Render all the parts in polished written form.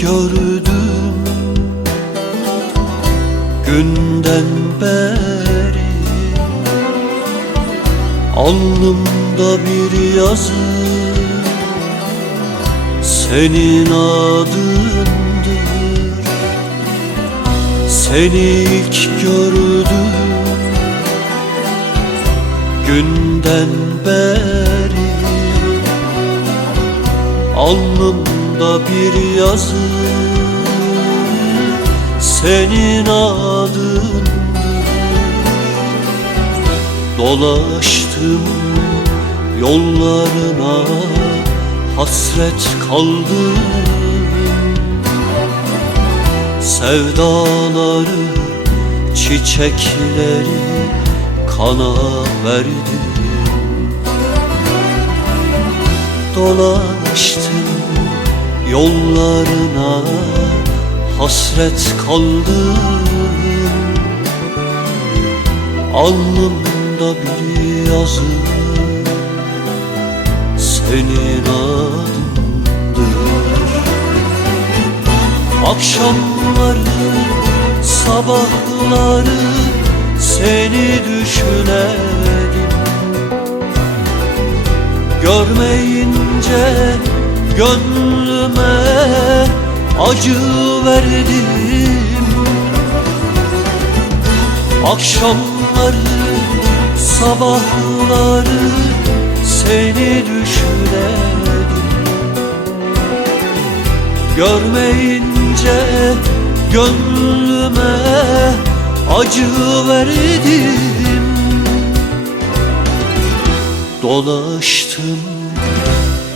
gördüm günden beri, alnımda bir yazı senin adındır. Seni ilk gördüm günden beri, alnımda bir yazı senin adındır. Dolaştım yollarına, hasret kaldım. Sevdaları, çiçekleri kana verdim. Dolaştım yollarına, hasret kaldım. Alnımda bir yazı senin adındır. Akşamları, sabahları seni düşünelim. Görmeyince gönlüme acı verdim. Akşamları, sabahları seni düşünelim. Görmeyince gönlüme acı verdim. Dolaştım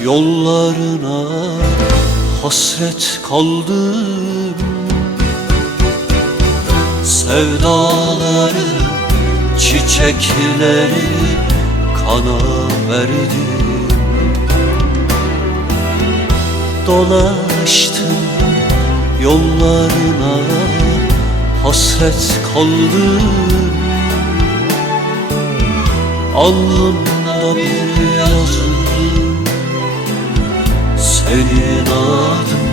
yollarına, hasret kaldım. Sevdaları, çiçekleri kana verdim. Dolaştım yollarına, hasret kaldım. Alnımda bir yazı senin adındır.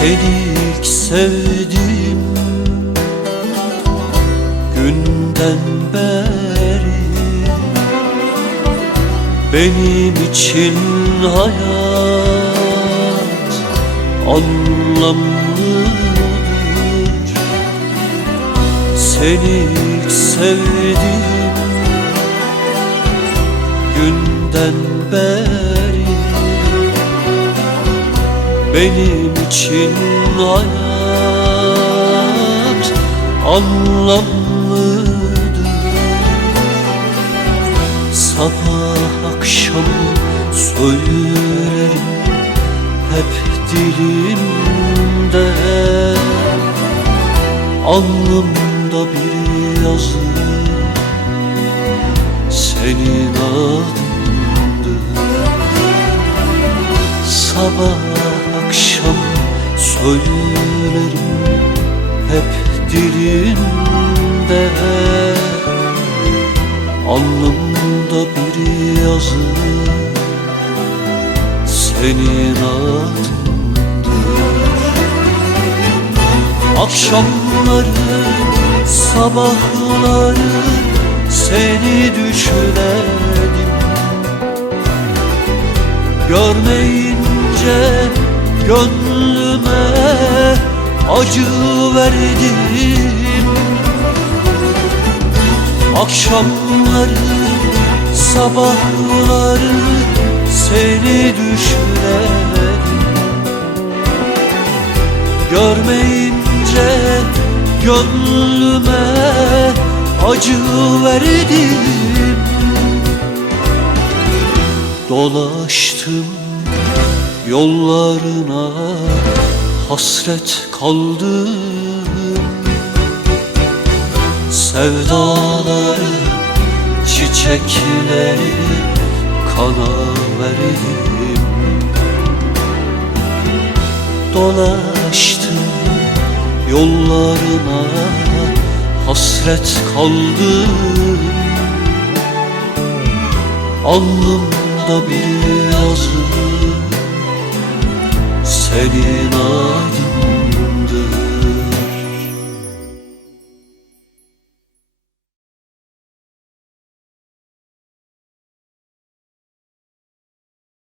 Seni ilk sevdim günden beri, benim için hayat anlamlıdır. Seni ilk sevdim günden beri, benim için hayat anlamlıdır. Sabah akşam söylerim hep dilimde. Alnımda bir yazı senin adındır. Sabah akşam söylerim hep dilimde. Alnımda bir yazı senin adındır. Akşamları, sabahları seni düşünelim. Görmeyince gönlüme acı verdim. Akşamları, sabahları seni düşünelim. Görmeyince gönlüme acı verdim. Dolaştım yollarına, hasret kaldım. Sevdaları, çiçekleri kana verdim. Dolaştım yollarına, hasret kaldım. Alnımda bir yazı, senin adın.